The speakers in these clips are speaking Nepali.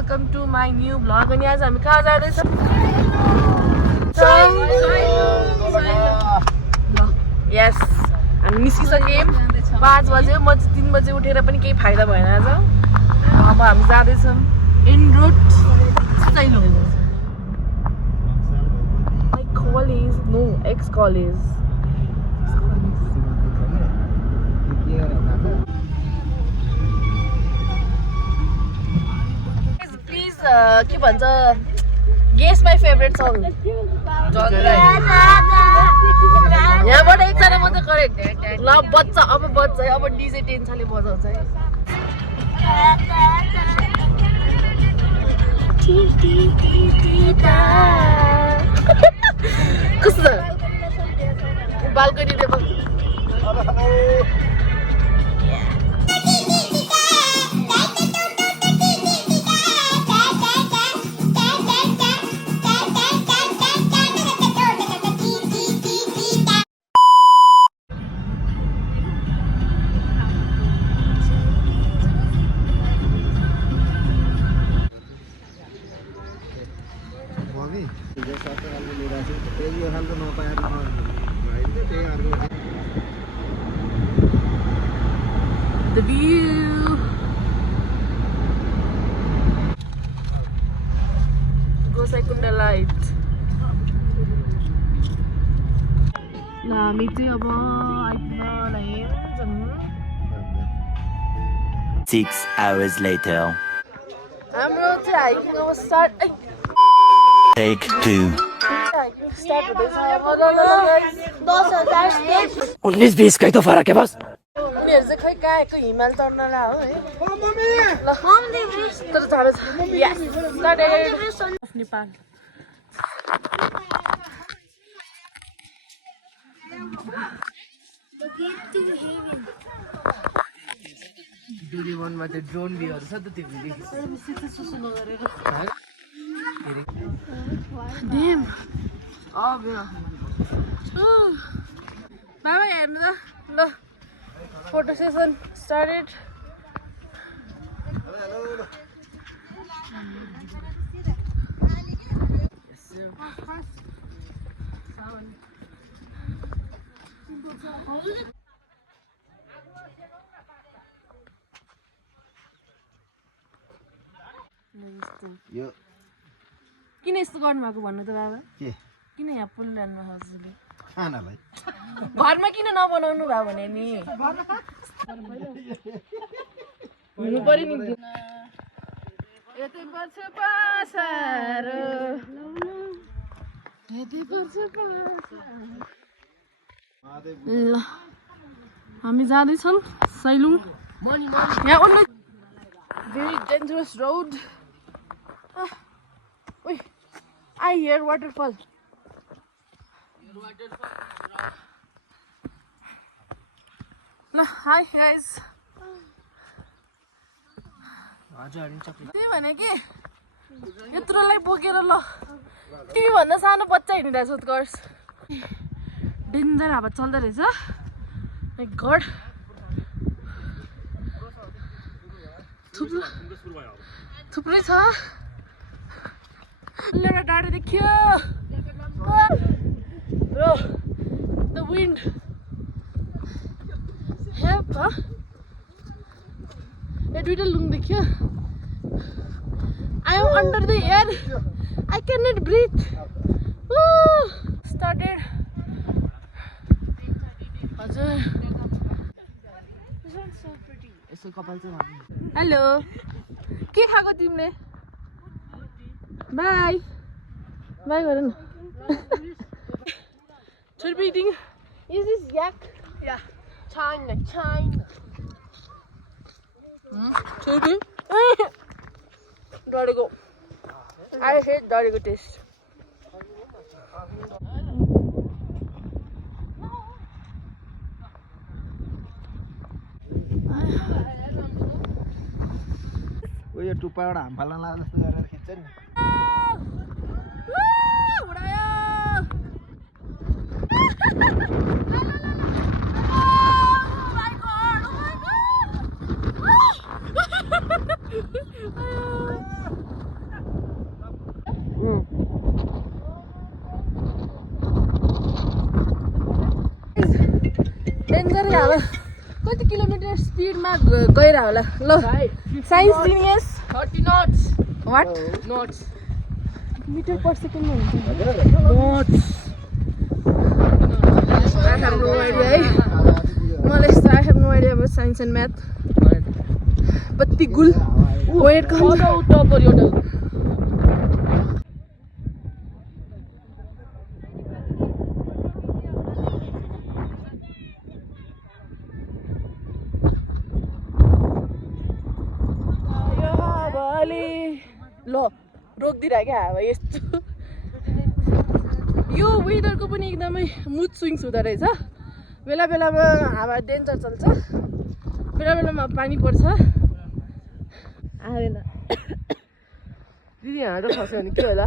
Welcome to my new vlog. अनि आज हामी कहाँ जाँदैछौँ? यस, हामी निस्किसक्यौँ। 5 बज्यो, म चाहिँ 3 बजे उठेर पनि केही फाइदा भएन आज। अब हामी जाँदैछौँ in road Sailung. My college, no ex college. Please के भन्छ, गेस माई फेभरेट सङ। यहाँबाट एकजना मात्रै करेक्ट। ल बच्च, अब बच्च है, अब डिजे टेन्सनले बजाउँछ है। कस्तो छ बाल्कनी देखो। The view. Gosaikunda light. Là हामी चाहिँ अब आइपुग्न 6 hours later. हाम्रो चाहिँ हाइकिङ अब स्टार्ट। Take 2. हाइकिङ स्टार्ट हुँदैछ। 10,000 स्टेप्स। 19-20 कहीं तो फर्क है बस। उनीहरू चाहिँ खै कहाँ आएको हिमाल चढ्नलाई हो है। ल तर जाँदैछ। यस स्टार्टेड। नेपाल डोरी वनमा चाहिँ ड्रोन भ्यूहरू छ त त्यो ड्याम। बाबा हेर्नु त ल। Photo session started. किन यस्तो गर्नुभएको भन्नु त बाबा? किन यहाँ पुल ल्याउनु हजुरले? खानालाई घरमा किन नबनाउनु भयो भने नि हुनु पर्यो नि। यतै पर्छ पासारो, यतै पर्छ पासारो। ल हामी जाँदैछौँ सैलुङ। यहाँ only very dangerous road. I hear waterfall. ल हाई गाइस। त्यही भने कि यत्रोलाई बोकेर ल तिमी भन्दा सानो बच्चा हिँडिरहेछ उत्कर्ष। डेन्जर हावा चल्दो रहेछ। माइ गड थुप्रै छ। एउटा डाँडो देखियो। The wind. Help, huh? Let me look देखियो। I am under the air. I cannot breathe. Woo! Started. हजुर। This one's so pretty. यसो कपाल चाहिँ भाग्नु। हेलो। के खाएको तिमीले? बाई। बाई गर न। Should we eating? Is this yak? Yeah. China. Should we? Dorigo. I hate Dorigo taste. यो टुप्पाबाट हाम फाल्न लाग्यो जस्तो गरेर खिच्छ नि। डेन्जरै हावा कति किलोमिटर स्पिडमा गइरह होला ल science genius 30 knots. What Knots. Metre per सेकेन्डमा हुन्छ Knots. I have no idea है मलाई यस्तो I have no idea about science and math बत्ती गुल वेट कम उता पर्यो एउटा ल रोकिदिइरह क्या हावा यस्तो यो वेदरको पनि एकदमै मुड स्विङ्स हुँदो रहेछ बेला बेलामा हावा डेन्जर चल्छ बेला बेलामा पानी पर्छ आएन दिदी हाँडो खस्यो भने के होला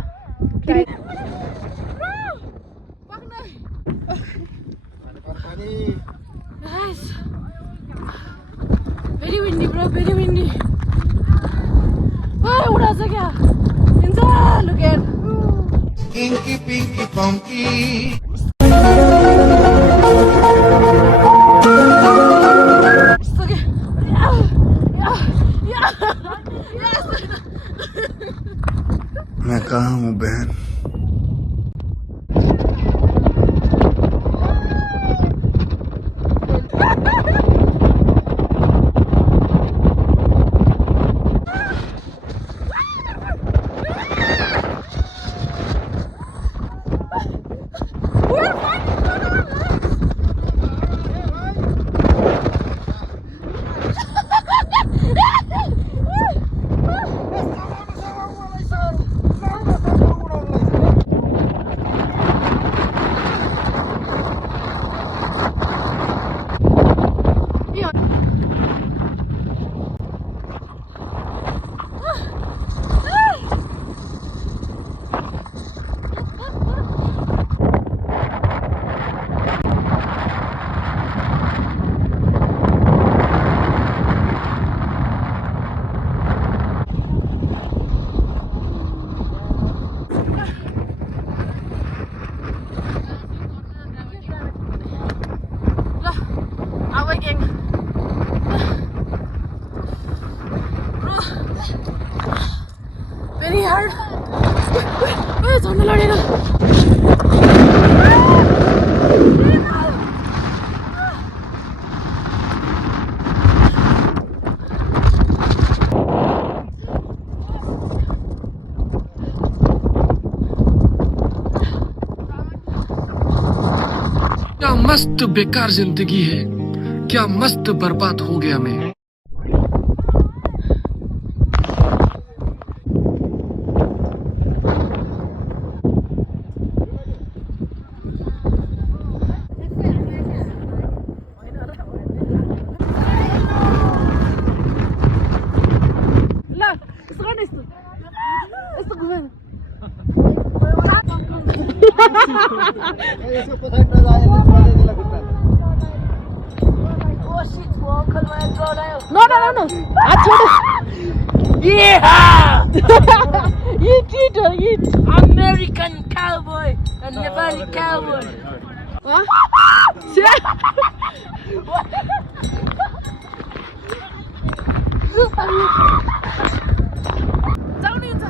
very windy bro very windy उडाउँछ क्या हिँड्छ लुकेर Inky Pinky Punky. मैं कहाँ हूँ बहन Very hard. झन्डा लडेर क्या मस्त बेकार जिंदगी है क्या मस्त बर्बाद हो गया मैं यसको पछाडि नजाए त्यसले खुट्टा No. हात छोड Eat. American cowboy and Nepali cowboy. जाउने हुन्छ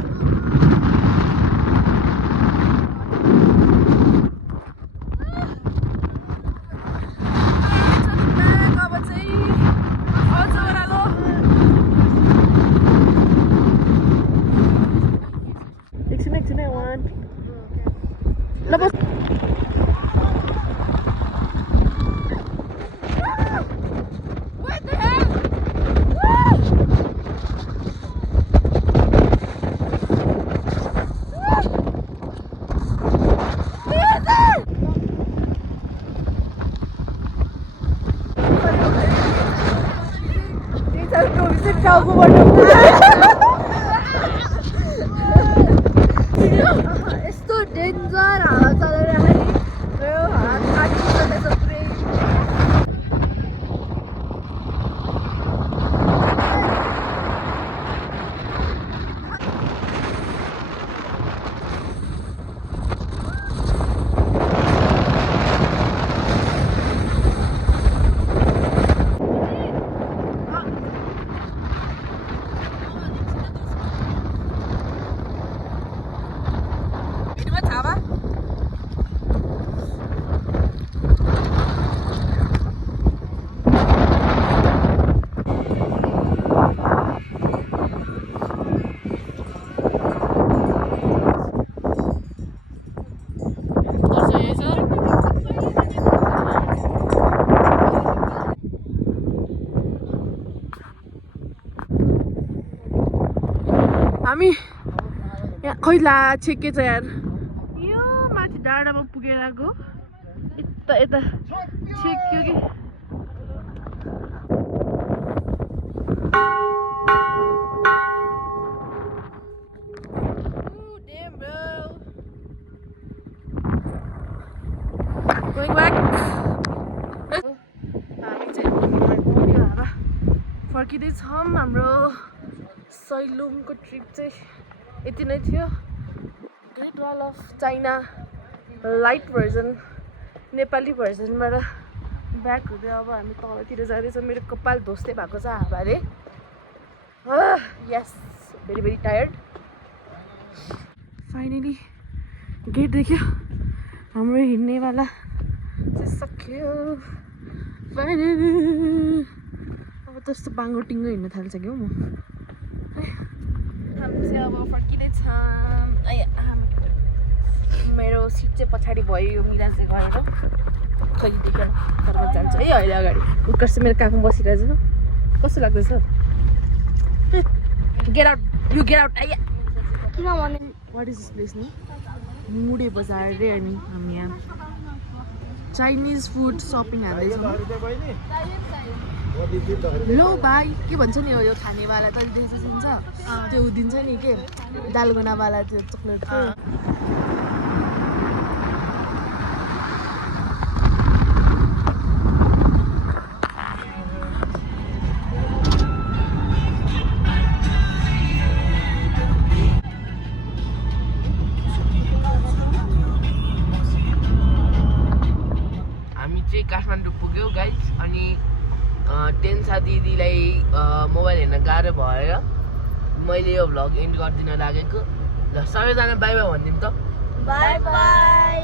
अब चाहिँ अझ ओह्रालो एकछिन वान ल बस यस्तो डेन्जर हावा चलाइराखेको गयो हात काटिसकेछ पुरै ओइला छेकेछ यार यो माथि डाँडामा पुगेर गयो यता यता छेक्यो कि damn bro going back हामी चाहिँ फर्किँदैछौँ हाम्रो सैलुङको ट्रिप चाहिँ यति नै थियो great wall of China light version Nepali भर्जनबाट ब्याक हुँदै अब हामी तलतिर जाँदैछौँ मेरो कपाल धोस्दै भएको छ हावाले yes very very tired finally gate देख्यो हाम्रो हिँड्नेवाला चाहिँ सक्यो फाइनली अब त्यस्तो बाङ्गो टिङ्गो हिँड्न थाल्छ कि हौ म हामी चाहिँ अब फर्किँदैछौँ मेरो सिट चाहिँ पछाडि भयो यो मिरा चाहिँ गएर कहिलेदेखि तर्फ जान्छ है अहिले अगाडि उत्कर्ष चाहिँ मेरो काखमा बसिरहेछ कस्तो लाग्दैछ get out you get out किनभने वाट इज दिस प्लेस नि मुडे बजार रे अनि हामी यहाँ चाइनिज फुड सपिङ हाल्दैछौँ लो भाइ के भन्छ नि यो खानेवाला तैँले देख्छ त्यो दिन्छ नि के दालगोनावाला त्यो चक्लेट हामी चाहिँ काठमाडौँ पुग्यौँ गाइज अनि टेन्सा दिदीलाई मोबाइल हेर्न गाह्रो भएर मैले यो भ्लग एन्ड गरिदिन लागेको ल सबैजना बाई बाई भनिदिउँ त बाई बाई